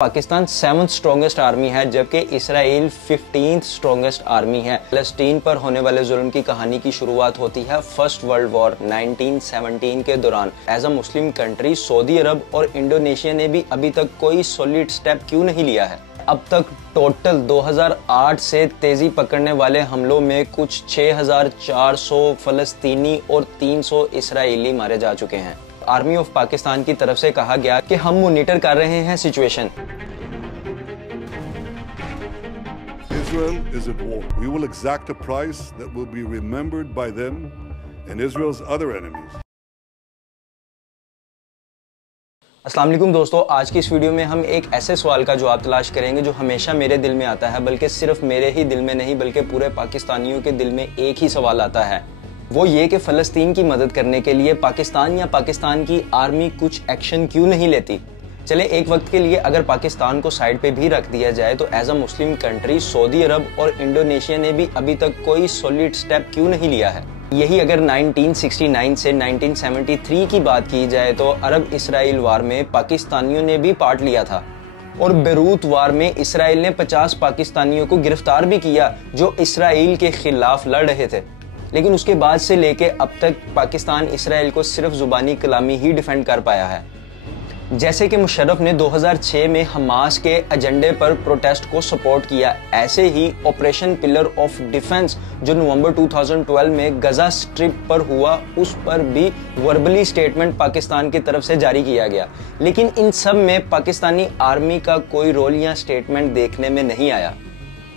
Pakistan 7th strongest army है जबकि Israel 15th strongest army है। फलस्तीन पर होने वाले जुल्म की कहानी की शुरुआत होती है फर्स्ट वर्ल्ड वॉर 1917 के दौरान। As a Muslim country Saudi Arabia और इंडोनेशिया ने भी अभी तक कोई सॉलिड स्टेप क्यों नहीं लिया है। अब तक टोटल 2008 से तेजी पकड़ने वाले हमलों में कुछ 6400 फलस्तीनी और 300 इसराइली मारे जा चुके हैं। आर्मी ऑफ पाकिस्तान की तरफ से कहा गया कि हम मॉनिटर कर रहे हैं situation. Israel is at war. We will exact a price that will be remembered by them and Israel's other enemies. अस्सलाम वालेकुम दोस्तों, आज की इस वीडियो में हम एक ऐसे सवाल का जवाब तलाश करेंगे जो हमेशा मेरे दिल में आता है, बल्कि सिर्फ मेरे ही दिल में नहीं बल्कि पूरे पाकिस्तानियों के दिल में एक ही सवाल आता है। वो ये कि फ़लस्तीन की मदद करने के लिए पाकिस्तान या पाकिस्तान की आर्मी कुछ एक्शन क्यों नहीं लेती। चले एक वक्त के लिए अगर पाकिस्तान को साइड पे भी रख दिया जाए तो as a Muslim country Saudi Arabia और इंडोनेशिया ने भी अभी तक कोई सॉलिड स्टेप क्यों नहीं लिया है। यही अगर 1969 से 1973 की बात की जाए तो अरब इसराइल वार में पाकिस्तानियों ने भी पार्ट लिया था और बेरूत वार में इसराइल ने 50 पाकिस्तानियों को गिरफ्तार भी किया जो इसराइल के खिलाफ लड़ रहे थे। लेकिन उसके बाद से लेके अब तक पाकिस्तान इसराइल को सिर्फ जुबानी कलामी ही डिफेंड कर पाया है। जैसे कि मुशर्रफ ने 2006 में हमास के एजेंडे पर प्रोटेस्ट को सपोर्ट किया, ऐसे ही ऑपरेशन पिलर ऑफ डिफेंस जो नवंबर 2012 में गजा स्ट्रिप पर हुआ, उस पर भी वर्बली स्टेटमेंट पाकिस्तान की तरफ से जारी किया गया। लेकिन इन सब में पाकिस्तानी आर्मी का कोई रोल या स्टेटमेंट देखने में नहीं आया।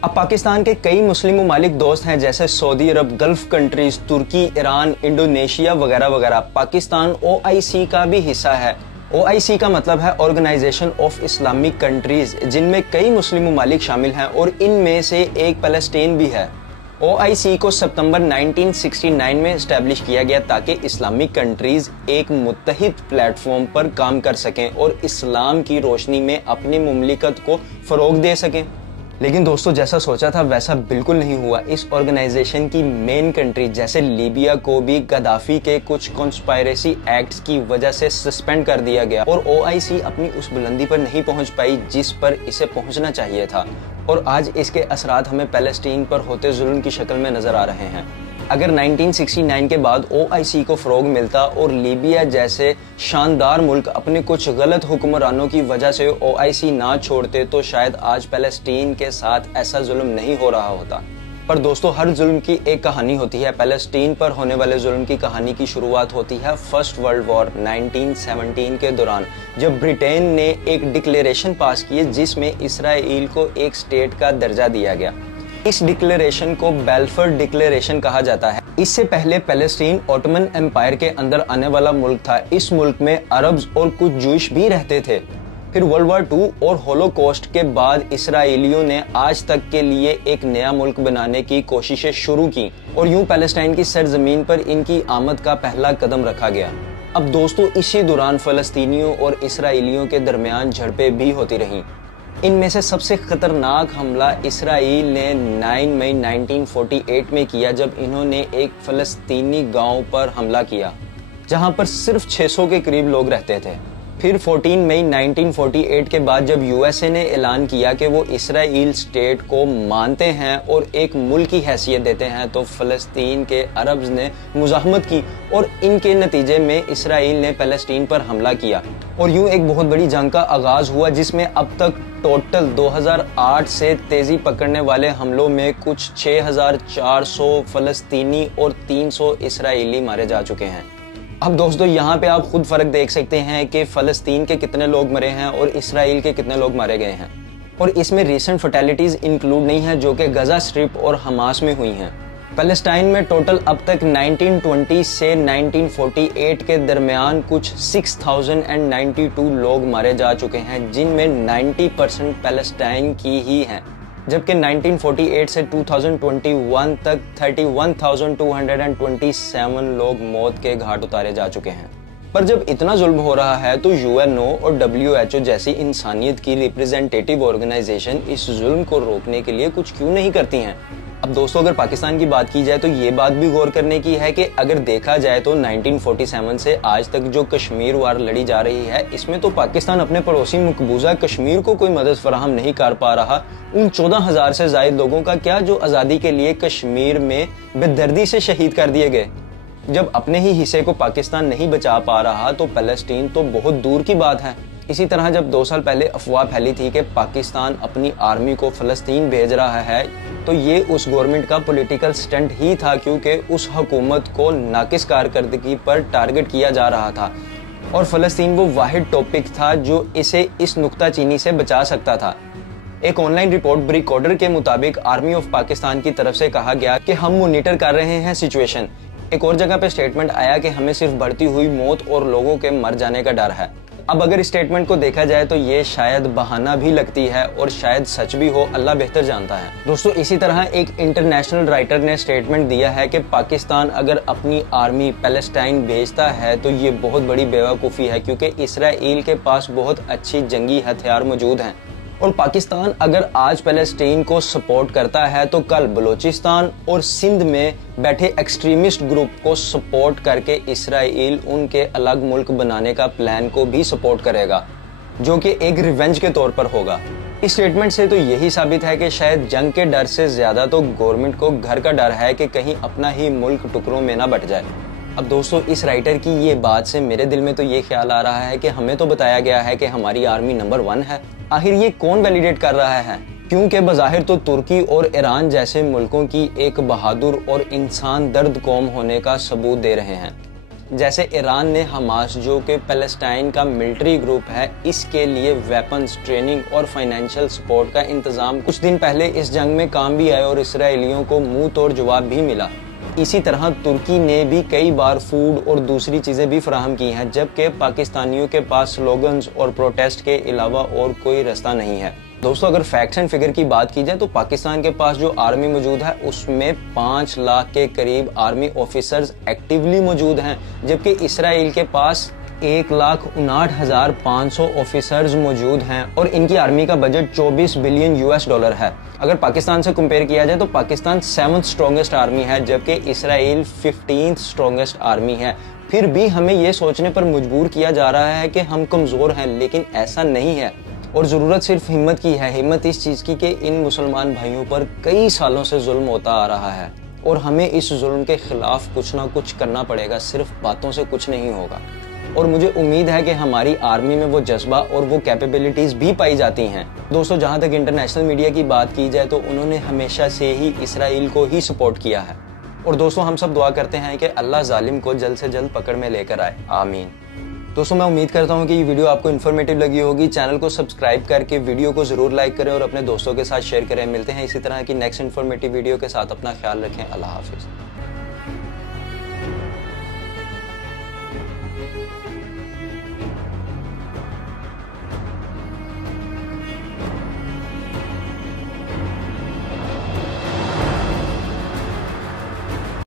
अब पाकिस्तान के कई मुस्लिम ममालिक दोस्त हैं जैसे सऊदी अरब, गल्फ कंट्रीज, तुर्की, ईरान, इंडोनेशिया वगैरह वगैरह। पाकिस्तान OIC का भी हिस्सा है। OIC का मतलब है ऑर्गेनाइजेशन ऑफ इस्लामिक कंट्रीज, जिनमें कई मुस्लिम ममालिक शामिल हैं और इनमें से एक फ़लस्तीन भी है। OIC को सितंबर 1969 में इस्टेब्लिश किया गया ताकि इस्लामिक कंट्रीज एक मुत्तहिद प्लेटफॉर्म पर काम कर सकें और इस्लाम की रोशनी में अपनी मुमलिकत को फ़रोग दे सकें। लेकिन दोस्तों, जैसा सोचा था वैसा बिल्कुल नहीं हुआ। इस ऑर्गेनाइजेशन की मेन कंट्री जैसे लीबिया को भी गद्दाफी के कुछ कॉन्स्पायरेसी एक्ट्स की वजह से सस्पेंड कर दिया गया और OIC अपनी उस बुलंदी पर नहीं पहुंच पाई जिस पर इसे पहुंचना चाहिए था। और आज इसके असरात हमें फ़लस्तीन पर होते जुल्म की शक्ल में नजर आ रहे हैं। अगर 1969 के बाद OIC को फ़रोग मिलता और लीबिया जैसे शानदार मुल्क अपने कुछ गलत हुक्मरानों की वजह से OIC ना छोड़ते तो शायद आज फ़लस्तीन के साथ ऐसा जुल्म नहीं हो रहा होता। पर दोस्तों, हर जुल्म की एक कहानी होती है। फ़लस्तीन पर होने वाले जुल्म की कहानी की शुरुआत होती है फर्स्ट वर्ल्ड वॉर 1917 के दौरान, जब ब्रिटेन ने एक डिक्लेरेशन पास की जिसमें इसराइल को एक स्टेट का दर्जा दिया गया। इस डिक्लेरेशन को बेल्फोर डिक्लेरेशन कहा जाता है। इससे पहले फ़लस्तीन ऑटोमन एम्पायर के अंदर आने वाला मुल्क था। इस मुल्क में अरब्स और कुछ जूश भी रहते थे। फिर वर्ल्ड वॉर 2 और होलोकॉस्ट के बाद इसराइलियों ने आज तक के लिए एक नया मुल्क बनाने की कोशिशें शुरू की और यूं पैलेस्टाइन की सरजमीन पर इनकी आमद का पहला कदम रखा गया। अब दोस्तों, इसी दौरान फ़लस्तीनियों और इसराइलियों के दरमियान झड़पें भी होती रहीं। इनमें से सबसे खतरनाक हमला इसराइल ने 9 मई 1948 में किया जब इन्होंने एक फ़लस्तीनी गांव पर हमला किया जहां पर सिर्फ 600 के करीब लोग रहते थे। फिर 14 मई 1948 के बाद जब USA ने ऐलान किया कि वो इसराइल स्टेट को मानते हैं और एक मुल्क की हैसियत देते हैं तो फ़लस्तीन के अरब्स ने मुज़ाहमत की और इनके नतीजे में इसराइल ने फ़लस्तीन पर हमला किया और यूं एक बहुत बड़ी जंग का आगाज़ हुआ जिसमें अब तक टोटल 2008 से तेजी पकड़ने वाले हमलों में कुछ 6400 फ़लस्तीनी और 300 इसराइली मारे जा चुके हैं। अब दोस्तों, यहाँ पे आप खुद फर्क देख सकते हैं कि फ़लस्तीन के कितने लोग मरे हैं और इसराइल के कितने लोग मारे गए हैं। और इसमें रीसेंट फर्टेलिटीज़ इंक्लूड नहीं है जो कि गजा स्ट्रिप और हमास में हुई हैं। फ़लस्तीन में टोटल अब तक 1920 से 1948 के दरमियान कुछ 6092 लोग मारे जा चुके हैं, जिनमें 90% फ़लस्तीन की ही हैं। जबकि 1948 से 2021 तक 31,227 लोग मौत के घाट उतारे जा चुके हैं। पर जब इतना जुल्म हो रहा है तो UNO और WHO जैसी इंसानियत की रिप्रेजेंटेटिव ऑर्गेनाइजेशन इस जुल्म को रोकने के लिए कुछ क्यों नहीं करती हैं। अब दोस्तों अगर पाकिस्तान की बात की जाए तो ये बात भी गौर करने की है कि अगर देखा जाए तो 1947 से आज तक जो कश्मीर वार लड़ी जा रही है, इसमें तो पाकिस्तान अपने पड़ोसी मकबूजा कश्मीर को कोई मदद फराहम नहीं कर पा रहा। उन 14,000 से ज्यादा लोगों का क्या जो आज़ादी के लिए कश्मीर में बेदर्दी से शहीद कर दिए गए। जब अपने ही हिस्से को पाकिस्तान नहीं बचा पा रहा तो पैलेस्टीन तो बहुत दूर की बात है। इसी तरह जब 2 साल पहले अफवाह फैली थी कि पाकिस्तान अपनी आर्मी को फ़लस्तीन भेज रहा है, तो ये उस गवर्नमेंट का पॉलिटिकल स्टंट ही था, क्योंकि उस हुकूमत को नाकिस कारकर्दगी पर टारगेट किया जा रहा था और फ़लस्तीन वो वाहिद टॉपिक था जो इसे इस नुक्ताचीनी से बचा सकता था। एक ऑनलाइन रिपोर्ट ब्रिक ऑर्डर के मुताबिक आर्मी ऑफ पाकिस्तान की तरफ से कहा गया कि हम मॉनिटर कर रहे हैं सिचुएशन। एक और जगह पे स्टेटमेंट आया कि हमें सिर्फ बढ़ती हुई मौत और लोगों के मर जाने का डर है। अब अगर स्टेटमेंट को देखा जाए तो ये शायद बहाना भी लगती है और शायद सच भी हो, अल्लाह बेहतर जानता है। दोस्तों इसी तरह एक इंटरनेशनल राइटर ने स्टेटमेंट दिया है कि पाकिस्तान अगर अपनी आर्मी पैलेस्टाइन भेजता है तो ये बहुत बड़ी बेवकूफ़ी है, क्योंकि इसराइल के पास बहुत अच्छी जंगी हथियार मौजूद हैं और पाकिस्तान अगर आज पैलेस्टीन को सपोर्ट करता है तो कल बलूचिस्तान और सिंध में बैठे एक्सट्रीमिस्ट ग्रुप को सपोर्ट करके इसराइल उनके अलग मुल्क बनाने का प्लान को भी सपोर्ट करेगा, जो कि एक रिवेंज के तौर पर होगा। इस स्टेटमेंट से तो यही साबित है कि शायद जंग के डर से ज्यादा तो गवर्नमेंट को घर का डर है कि कहीं अपना ही मुल्क टुकड़ों में ना बट जाए। अब दोस्तों इस राइटर की ये बात से मेरे दिल में तो ये ख्याल आ रहा है कि हमें तो बताया गया है कि हमारी आर्मी नंबर 1 है, आखिर ये कौन वैलिडेट कर रहा है? क्योंकि बज़ाहिर तो तुर्की और ईरान जैसे मुल्कों की एक बहादुर और इंसान दर्द कौम होने का सबूत दे रहे हैं। जैसे ईरान ने हमास, जो कि पैलेस्टाइन का मिलिट्री ग्रुप है, इसके लिए वेपन्स, ट्रेनिंग और फाइनेंशियल सपोर्ट का इंतजाम कुछ दिन पहले इस जंग में काम भी आया और इसराइलियों को मुंह तोड़ जवाब भी मिला। इसी तरह तुर्की ने भी कई बार फूड और दूसरी चीज़ें भी फराहम की हैं, जबकि पाकिस्तानियों के पास स्लोगन्स और प्रोटेस्ट के अलावा और कोई रास्ता नहीं है। दोस्तों अगर फैक्ट्स एंड फिगर की बात की जाए तो पाकिस्तान के पास जो आर्मी मौजूद है उसमें 5 लाख के करीब आर्मी ऑफिसर्स एक्टिवली मौजूद हैं, जबकि इसराइल के पास 1,59,500 ऑफिसर्स मौजूद हैं और इनकी आर्मी का बजट 24 बिलियन US डॉलर है। अगर पाकिस्तान से कंपेयर किया जाए तो पाकिस्तान 7th स्ट्रॉन्गेस्ट आर्मी है, जबकि इसराइल 15th स्ट्रॉन्गेस्ट आर्मी है। फिर भी हमें ये सोचने पर मजबूर किया जा रहा है कि हम कमज़ोर हैं, लेकिन ऐसा नहीं है और ज़रूरत सिर्फ हिम्मत की है। हिम्मत इस चीज़ की कि इन मुसलमान भाइयों पर कई सालों से जुल्म होता आ रहा है और हमें इस जुल्म के खिलाफ कुछ ना कुछ करना पड़ेगा, सिर्फ बातों से कुछ नहीं होगा। और मुझे उम्मीद है कि हमारी आर्मी में वो जज्बा और वो कैपेबिलिटीज़ भी पाई जाती हैं। दोस्तों जहाँ तक इंटरनेशनल मीडिया की बात की जाए तो उन्होंने हमेशा से ही इसराइल को ही सपोर्ट किया है और दोस्तों हम सब दुआ करते हैं कि अल्लाह जालिम को जल्द से जल्द पकड़ में लेकर आए, आमीन। दोस्तों मैं उम्मीद करता हूँ कि ये वीडियो आपको इन्फॉर्मेटिव लगी होगी। चैनल को सब्सक्राइब करके वीडियो को ज़रूर लाइक करें और अपने दोस्तों के साथ शेयर करें। मिलते हैं इसी तरह की नेक्स्ट इन्फॉर्मेटिव वीडियो के साथ। अपना ख्याल रखें। अल्लाह हाफिज़।